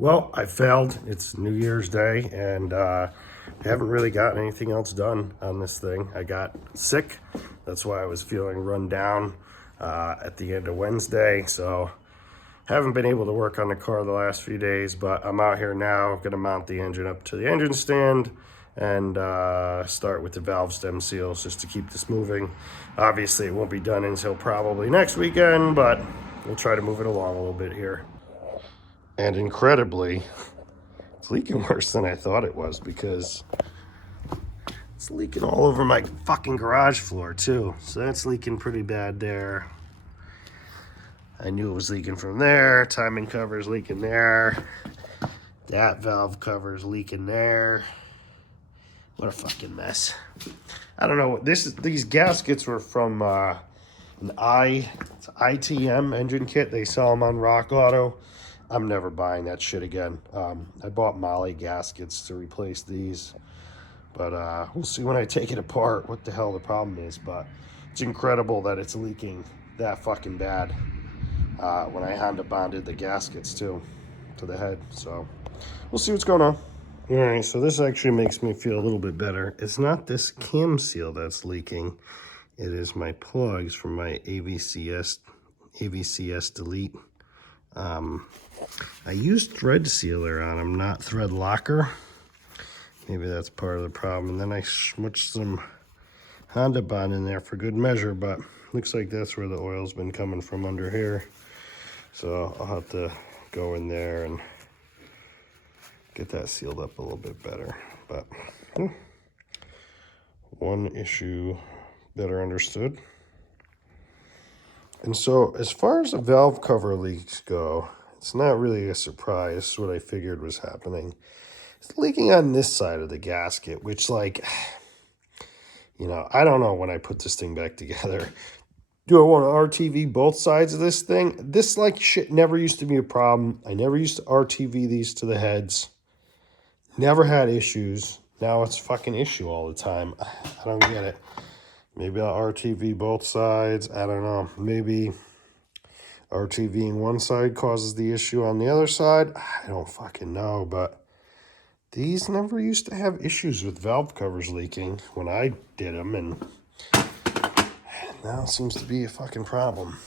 Well, I failed. It's New Year's Day, and I haven't really gotten anything else done on this thing. I got sick. That's why I was feeling run down at the end of Wednesday. So haven't been able to work on the car the last few days, but I'm out here now. Going to mount the engine up to the engine stand and start with the valve stem seals just to keep this moving. Obviously, it won't be done until probably next weekend, but we'll try to move it along a little bit here. And incredibly, it's leaking worse than I thought it was because it's leaking all over my fucking garage floor too. So that's leaking pretty bad there. I knew it was leaking from there. Timing cover's leaking there. That valve cover's leaking there. What a fucking mess. I don't know. These gaskets were from an ITM engine kit. They sell them on Rock Auto. I'm never buying that shit again. I bought Molly gaskets to replace these. But we'll see when I take it apart what the hell the problem is. But it's incredible that it's leaking that fucking bad when I Honda bonded the gaskets too to the head. So we'll see what's going on. All right, so this actually makes me feel a little bit better. It's not this cam seal that's leaking. It is my plugs from my AVCS Delete. I used thread sealer on them, not thread locker. Maybe that's part of the problem. And then I switched some Honda Bond in there for good measure, but looks like that's where the oil's been coming from under here. So I'll have to go in there and get that sealed up a little bit better. But one issue better understood. And so as far as the valve cover leaks go, it's not really a surprise. It's what I figured was happening. It's leaking on this side of the gasket, which, like, you know, I don't know when I put this thing back together. Do I want to RTV both sides of this thing? This, like, shit never used to be a problem. I never used to RTV these to the heads. Never had issues. Now it's a fucking issue all the time. I don't get it. Maybe I'll RTV both sides. I don't know. Maybe RTVing one side causes the issue on the other side. I don't fucking know, but these never used to have issues with valve covers leaking when I did them, and now it seems to be a fucking problem.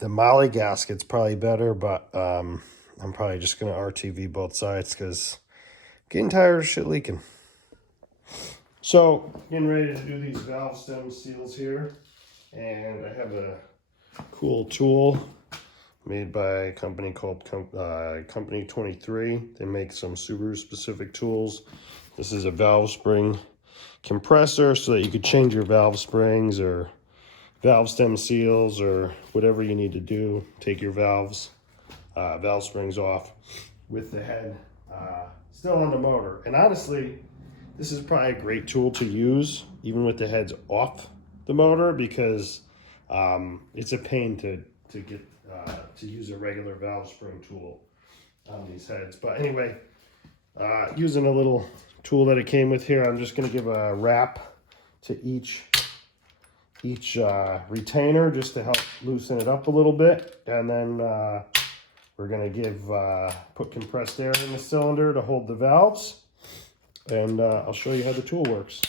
The Molly gasket's probably better, but I'm probably just going to RTV both sides because I'm getting tired of shit leaking. So, getting ready to do these valve stem seals here, and I have a cool tool made by a company called Company 23. They make some Subaru specific tools. This is a valve spring compressor so that you could change your valve springs or valve stem seals or whatever you need to do. Take your valve springs off with the head still on the motor. And honestly, this is probably a great tool to use even with the heads off the motor because it's a pain to get to use a regular valve spring tool on these heads. But anyway, using a little tool that it came with here, I'm just going to give a wrap to each retainer just to help loosen it up a little bit, and then we're going to put compressed air in the cylinder to hold the valves, and I'll show you how the tool works.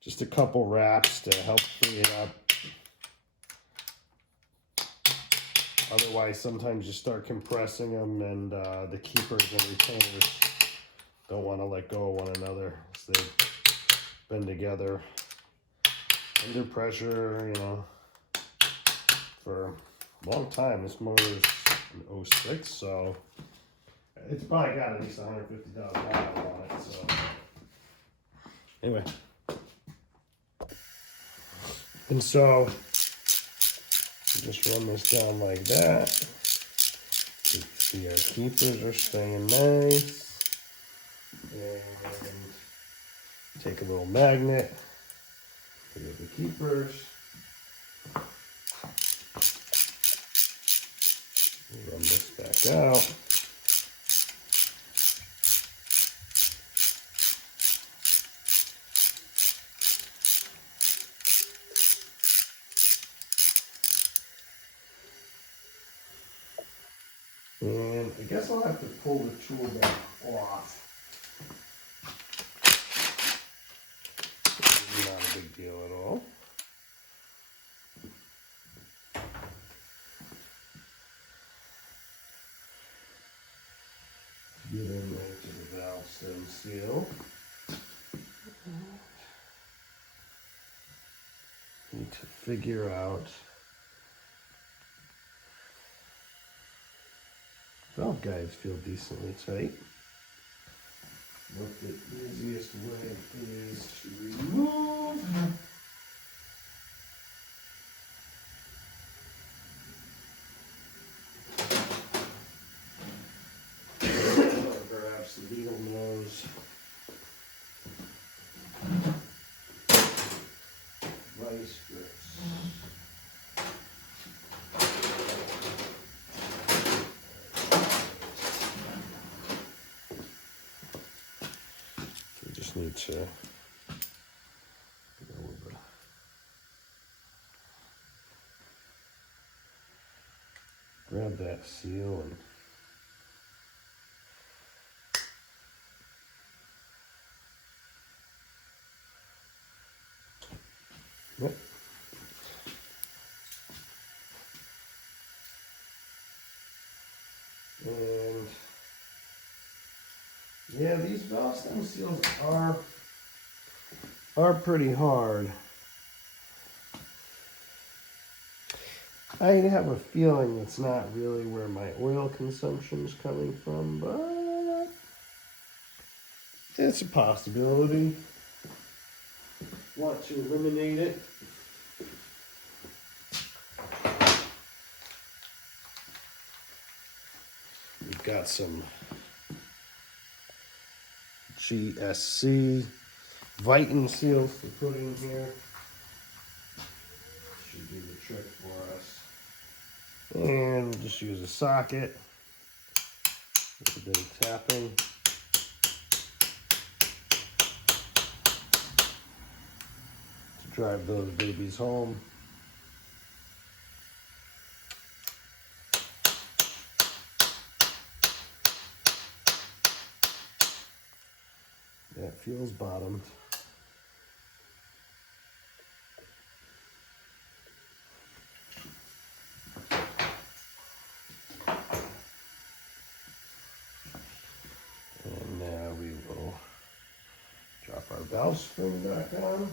Just a couple wraps to help free it up. Otherwise, sometimes you start compressing them and the keepers and retainers don't want to let go of one another. So they bend together under pressure, you know, for a long time. This motor is an 06, so it's probably got at least 150,000 miles on it. So anyway, and so just run this down like that. You can see our keepers are staying nice. And take a little magnet, put it in the keepers. Run this back out. And I guess I'll have to pull the tool back off. Not a big deal at all. Get in there to the valve stem seal. Need to figure out. Valve guides feel decently tight. What the easiest way is to remove. Grab some needle nose. Vice grips. We just need to go with the grab that seal and yep. And yeah, these valve stem seals are pretty hard. I have a feeling it's not really where my oil consumption is coming from, but it's a possibility. Want to eliminate it. We've got some GSC Viton seals to put in here. Should do the trick for us. And we'll just use a socket with a bit of tapping. To drive those babies home. That feels bottomed. And now we will drop our valve spring back on.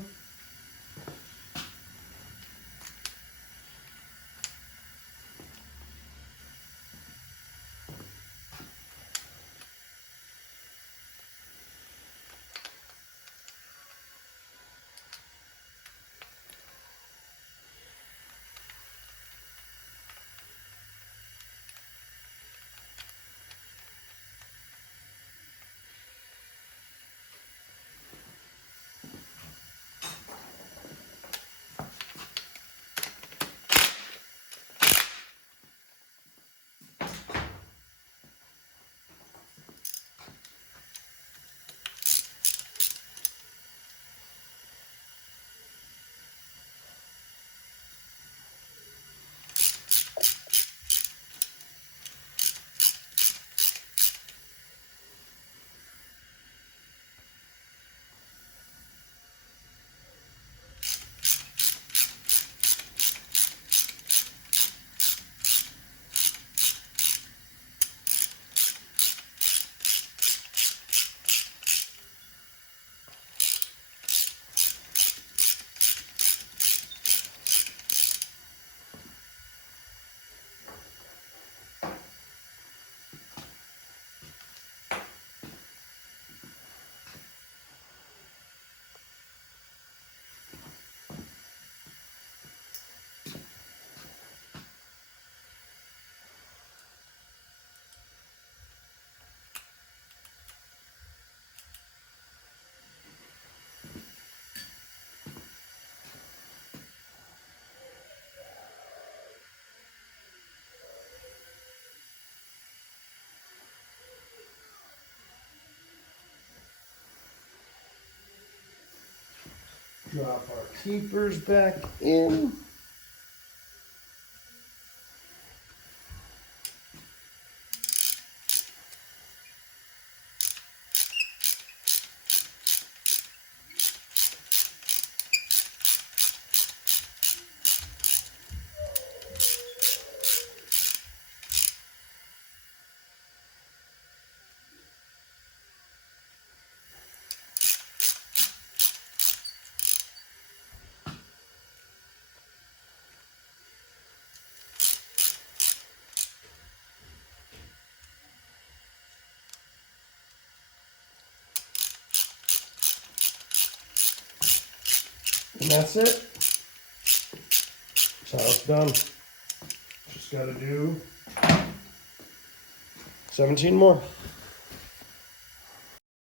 Drop our keepers back in. And that's it. That's how it's done. Just got to do 17 more.